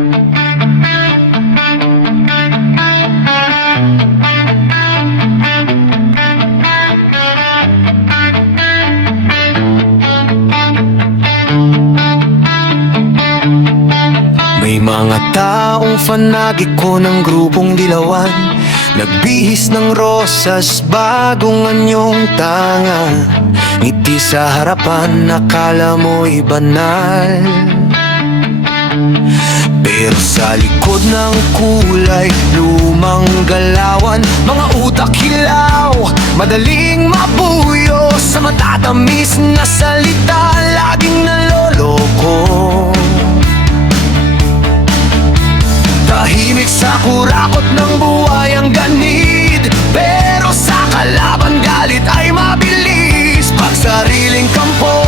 May mga taong fanagiko ng grupong dilawan, nagbihis ng rosas bagong anyong tanga. Ngiti sa harapan, akala mo'y banal, pero sa likod ng kulay, lumang galawan. Mga utak hilaw, madaling mabuyo sa matatamis na salita, laging naloloko. Tahimik sa kurakot ng buhay ang ganid, pero sa kalaban galit ay mabilis. Pag sariling kampo,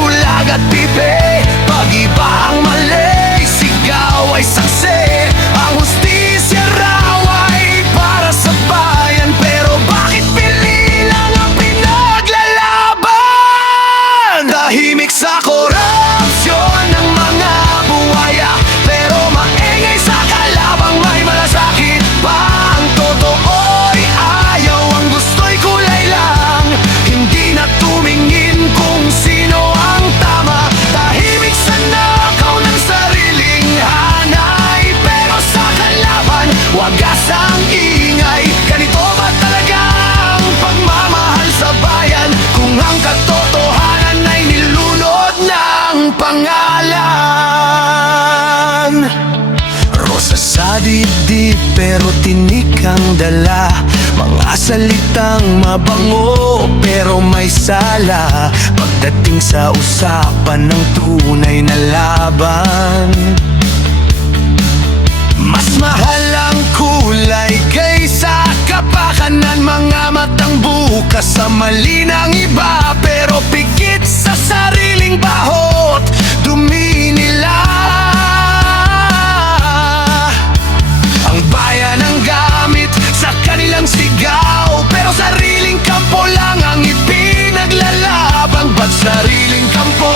bulag at pipe, pag iba ang mali, sigaw ay saksi. Ang hustisya raw ay para sa bayan, pero bakit pili lang ang pinaglalaban? Tahimik sa korupsyon ng mga buhaya, pero maingay sa kalabang may malasakit pa. Ang totoo'y ayaw, ang gusto'y kulay lang, hindi na tumingin kung sino ang tama. Tahimik sa nakaw ng sariling hanay, pero sa kalaban, wagas ang ingay. Ganito ba talaga ang pagmamahal sa bayan, kung ang katotohanan ay nilunod ng pangalan? Rosa sa dibdib pero tinik ang dala, mga salitang mabango pero may sala. Pagdating sa usapan ng tunay na laban, mas mahal ang kulay kaysa kapakanan. Mga matang bukas sa mali ng iba, pero pikit sa sariling bahot, dumi nila. Ang bayan ang gamit sa kanilang sigaw, pero sariling kampo lang ang ipinaglalaban. Ba't sariling kampo,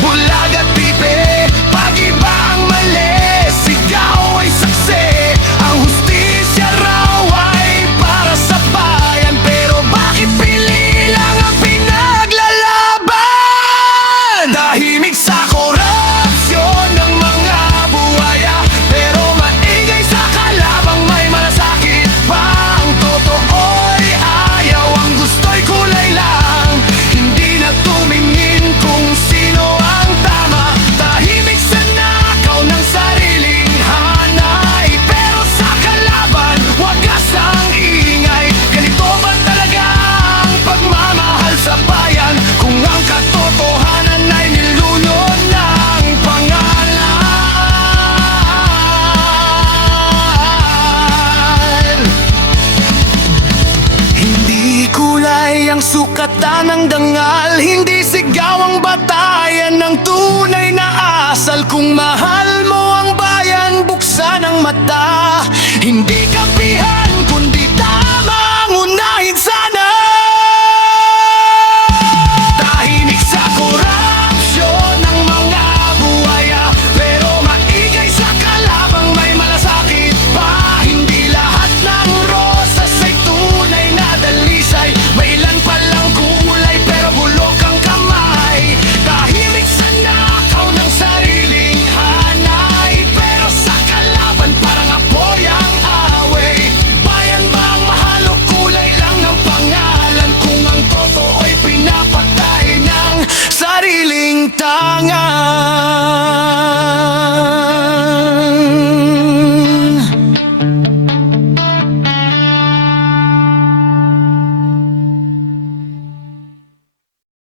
bulag at pipe, pag iba ang mali, sigaw ay saksi. Ang hustisya raw ay para sa bayan, pero bakit pili lang ang pinaglalaban? Tahimik sa korupsyon ng mga buhaya, pero maingay sa kalabang may malasakit pa. Ang totoo'y ayaw, ang gusto'y kulay lang, hindi na tumingin kung sino ang tama. Tahimik sa nakaw ng sariling hanay, pero sa kalaban, wagas ang ingay. Ganito ba talaga ang pagmamahal sa bayan, kung ang katotohanan ay nilunod ng pangalan? Hindi kulay ang sukatan ng dangal, hindi sigaw ang batayan ng tunay na asal. Kung mahal mo ang bayan, buksan ang mata, hindi kapihan kundi tama ang unahin sana. Tahimik sa korupsyon ng mga buhaya, pero maingay sa kalabang may malasakit pa. Hindi lahat ng rosas ay tunay na dalisay, may ilan palang kulay pero bulok ang kamay. Tahimik sa nakaw ng sariling hanay, pero sa kalaban parang apoy ang away. Bayan ba ang mahal o kulay lang ng pangalan, kung ang totoo'y pinapatay ng sariling tanga?